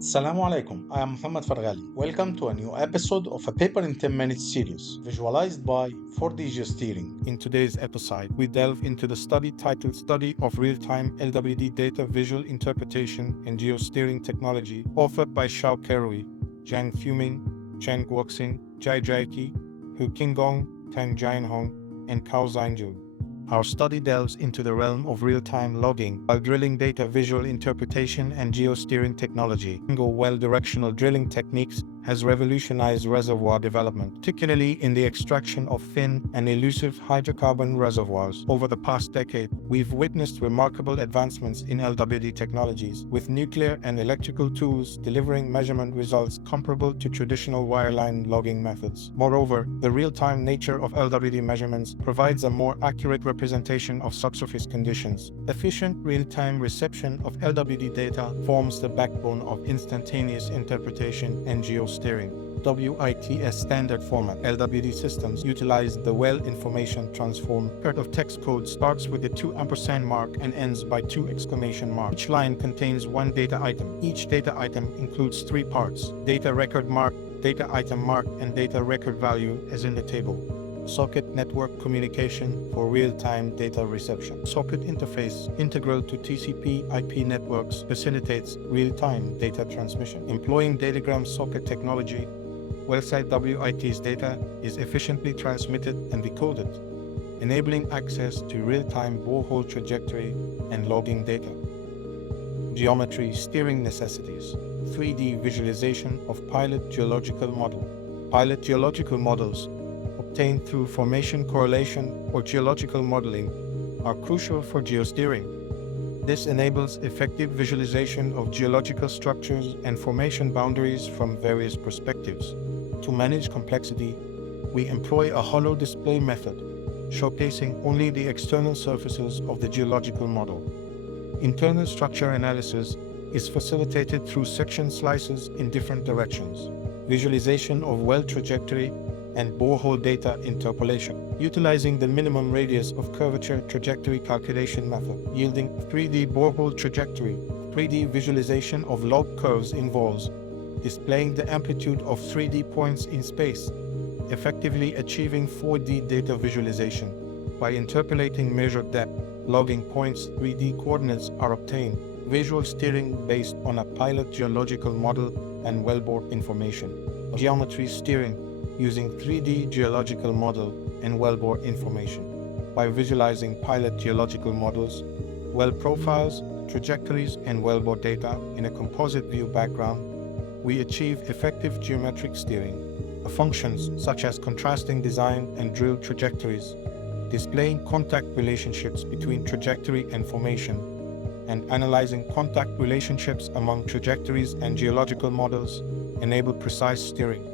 Assalamu alaikum. I am Muhammad Farghali. Welcome to a new episode of a Paper in 10 Minutes series, visualized by 4D Geosteering. In today's episode, we delve into the study titled Study of Real-Time LWD Data Visual Interpretation and Geosteering Technology, authored by Shao Kerui, Zhang Fuming, Chen Guoxin, Jai Jaiki, Hu Qinggong, Tang Jianhong, and Cao Zhangzhu. Our study delves into the realm of real-time logging while drilling data visual interpretation and geosteering technology. Single well directional drilling techniques has revolutionized reservoir development, particularly in the extraction of thin and elusive hydrocarbon reservoirs. Over the past decade, we've witnessed remarkable advancements in LWD technologies, with nuclear and electrical tools delivering measurement results comparable to traditional wireline logging methods. Moreover, the real-time nature of LWD measurements provides a more accurate representation of subsurface conditions. Efficient real-time reception of LWD data forms the backbone of instantaneous interpretation and geosteering. WITS standard format LWD systems utilize the well information transform. Part of text code starts with the 2 ampersand mark and ends by 2 exclamation marks. Each line contains one data item. Each data item includes 3 parts: data record mark, data item mark, and data record value as in the table. Socket network communication for real-time data reception. Socket interface, integral to TCP/IP networks, facilitates real-time data transmission. Employing datagram socket technology, wellsite WIT's data is efficiently transmitted and decoded, enabling access to real-time borehole trajectory and logging data. Geometry steering necessities. 3D visualization of pilot geological model. Pilot geological models obtained through formation correlation or geological modeling are crucial for geosteering. This enables effective visualization of geological structures and formation boundaries from various perspectives. To manage complexity, we employ a hollow display method, showcasing only the external surfaces of the geological model. Internal structure analysis is facilitated through section slices in different directions. Visualization of well trajectory and borehole data interpolation, utilizing the minimum radius of curvature trajectory calculation method, yielding 3D borehole trajectory. 3D visualization of log curves involves displaying the amplitude of 3D points in space, effectively achieving 4D data visualization. By interpolating measured depth, logging points, 3D coordinates are obtained. Visual steering based on a pilot geological model and wellbore information. Geometry steering using 3D geological model and wellbore information. By visualizing pilot geological models, well profiles, trajectories, and wellbore data in a composite view background, we achieve effective geometric steering. Functions such as contrasting design and drill trajectories, displaying contact relationships between trajectory and formation, and analyzing contact relationships among trajectories and geological models enable precise steering.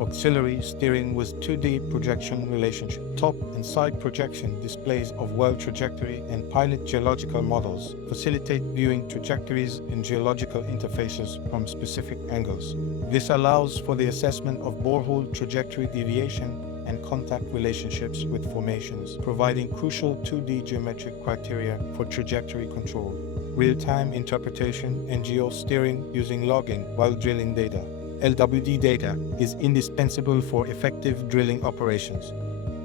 Auxiliary steering with 2D projection relationship. Top and side projection displays of well trajectory and pilot geological models facilitate viewing trajectories and geological interfaces from specific angles. This allows for the assessment of borehole trajectory deviation and contact relationships with formations, providing crucial 2D geometric criteria for trajectory control. Real-time interpretation and geosteering using logging while drilling data. LWD data is indispensable for effective drilling operations,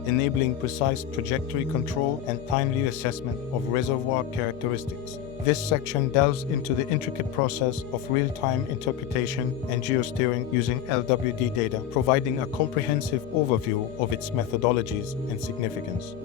enabling precise trajectory control and timely assessment of reservoir characteristics. This section delves into the intricate process of real-time interpretation and geosteering using LWD data, providing a comprehensive overview of its methodologies and significance.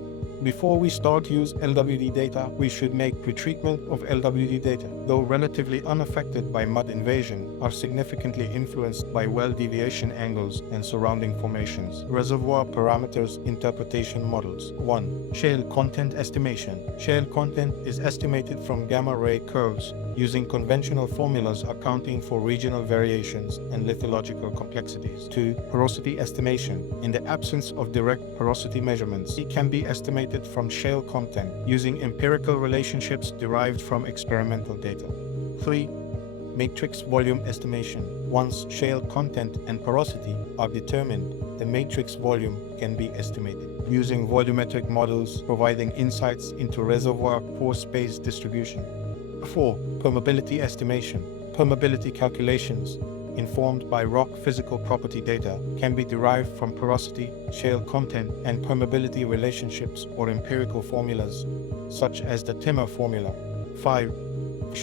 Before we start to use LWD data, we should make pretreatment of LWD data, though relatively unaffected by mud invasion, are significantly influenced by well deviation angles and surrounding formations. Reservoir parameters interpretation models. 1. Shale content estimation. Shale content is estimated from gamma ray curves using conventional formulas accounting for regional variations and lithological complexities. 2. Porosity estimation. In the absence of direct porosity measurements, it can be estimated from shale content using empirical relationships derived from experimental data. 3. Matrix volume estimation. Once shale content and porosity are determined, the matrix volume can be estimated using volumetric models providing insights into reservoir pore space distribution. 4. Permeability estimation. Permeability calculations, informed by rock physical property data, can be derived from porosity, shale content, and permeability relationships or empirical formulas, such as the Timmer formula. 5.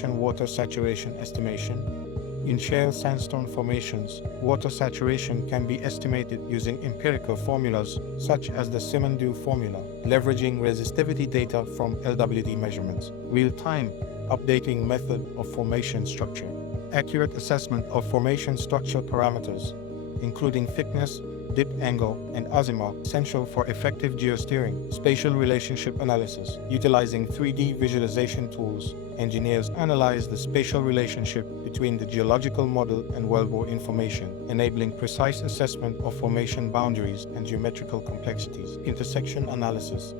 Water saturation estimation. In shale sandstone formations, water saturation can be estimated using empirical formulas such as the Simon-Dew formula, leveraging resistivity data from LWD measurements. Real-time updating method of formation structure. Accurate assessment of formation structural parameters, including thickness, dip angle, and azimuth, essential for effective geosteering. Spatial relationship analysis. Utilizing 3D visualization tools, engineers analyze the spatial relationship between the geological model and wellbore information, enabling precise assessment of formation boundaries and geometrical complexities. Intersection analysis.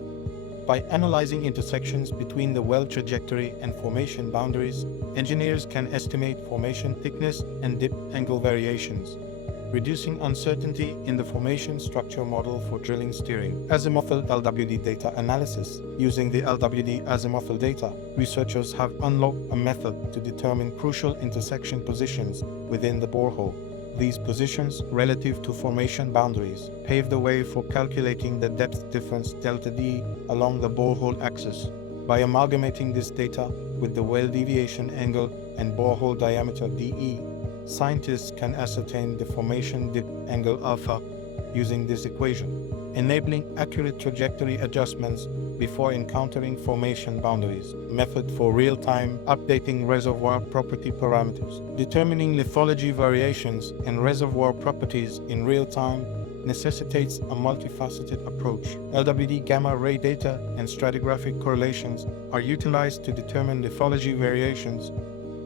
By analyzing intersections between the well trajectory and formation boundaries, engineers can estimate formation thickness and dip angle variations, reducing uncertainty in the formation structure model for drilling steering. Azimuthal LWD data analysis. Using the LWD azimuthal data, researchers have unlocked a method to determine crucial intersection positions within the borehole. These positions, relative to formation boundaries, pave the way for calculating the depth difference ΔD along the borehole axis. By amalgamating this data with the well deviation angle and borehole diameter DE, scientists can ascertain the formation dip angle alpha using this equation, enabling accurate trajectory adjustments before encountering formation boundaries. Method for real-time updating reservoir property parameters. Determining lithology variations and reservoir properties in real time necessitates a multifaceted approach. LWD gamma ray data and stratigraphic correlations are utilized to determine lithology variations,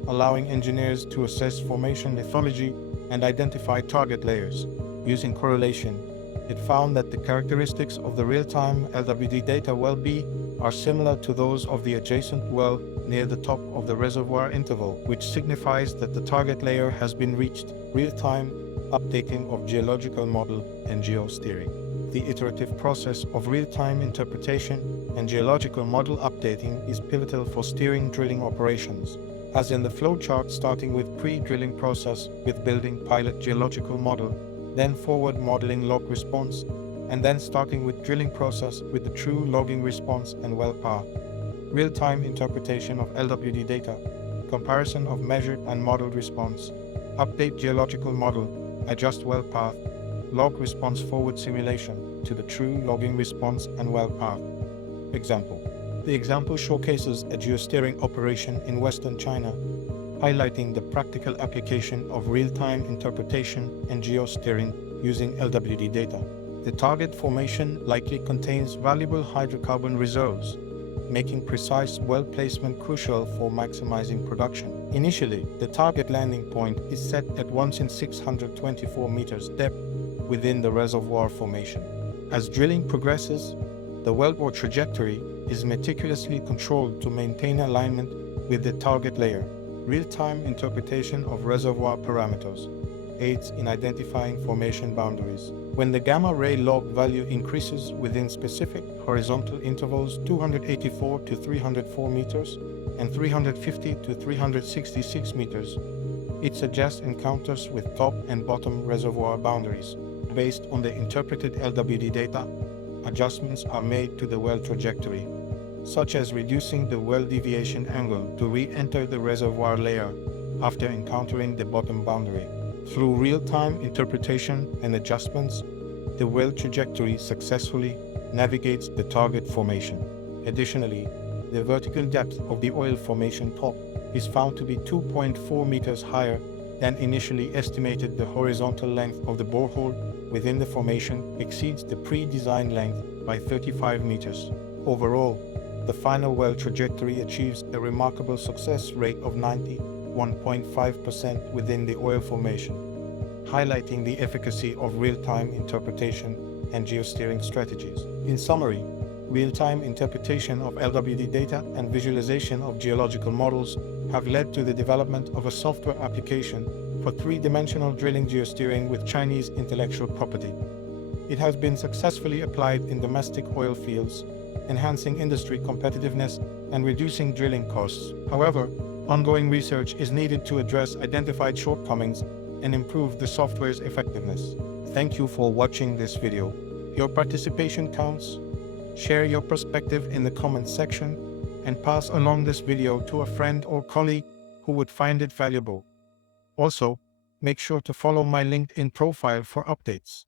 allowing engineers to assess formation lithology and identify target layers. Using correlation, it found that the characteristics of the real-time LWD data well B are similar to those of the adjacent well near the top of the reservoir interval, which signifies that the target layer has been reached. Real-time updating of geological model and geosteering. The iterative process of real-time interpretation and geological model updating is pivotal for steering drilling operations. As in the flowchart, starting with pre-drilling process with building pilot geological model, then forward modeling log response, and then starting with drilling process with the true logging response and well path. Real-time interpretation of LWD data, comparison of measured and modeled response, update geological model, adjust well path, log response forward simulation to the true logging response and well path. Example. The example showcases a geosteering operation in Western China, highlighting the practical application of real-time interpretation and geosteering using LWD data. The target formation likely contains valuable hydrocarbon reserves, making precise well placement crucial for maximizing production. Initially, the target landing point is set at 1 in 624 meters depth within the reservoir formation. As drilling progresses, the wellbore trajectory is meticulously controlled to maintain alignment with the target layer. Real-time interpretation of reservoir parameters aids in identifying formation boundaries. When the gamma ray log value increases within specific horizontal intervals 284 to 304 meters and 350 to 366 meters, it suggests encounters with top and bottom reservoir boundaries. Based on the interpreted LWD data, adjustments are made to the well trajectory, such as reducing the well deviation angle to re-enter the reservoir layer after encountering the bottom boundary. Through real-time interpretation and adjustments, the well trajectory successfully navigates the target formation. Additionally, the vertical depth of the oil formation top is found to be 2.4 meters higher than initially estimated. The horizontal length of the borehole within the formation exceeds the pre-designed length by 35 meters. Overall, the final well trajectory achieves a remarkable success rate of 91.5% within the oil formation, highlighting the efficacy of real-time interpretation and geosteering strategies. In summary, real-time interpretation of LWD data and visualization of geological models have led to the development of a software application for three-dimensional drilling geosteering with Chinese intellectual property. It has been successfully applied in domestic oil fields, enhancing industry competitiveness and reducing drilling costs. However, Ongoing research is needed to address identified shortcomings and improve the software's effectiveness. Thank you for watching this video. Your participation counts. Share your perspective in the comments section and pass along this video to a friend or colleague who would find it valuable. Also, make sure to follow my LinkedIn profile for updates.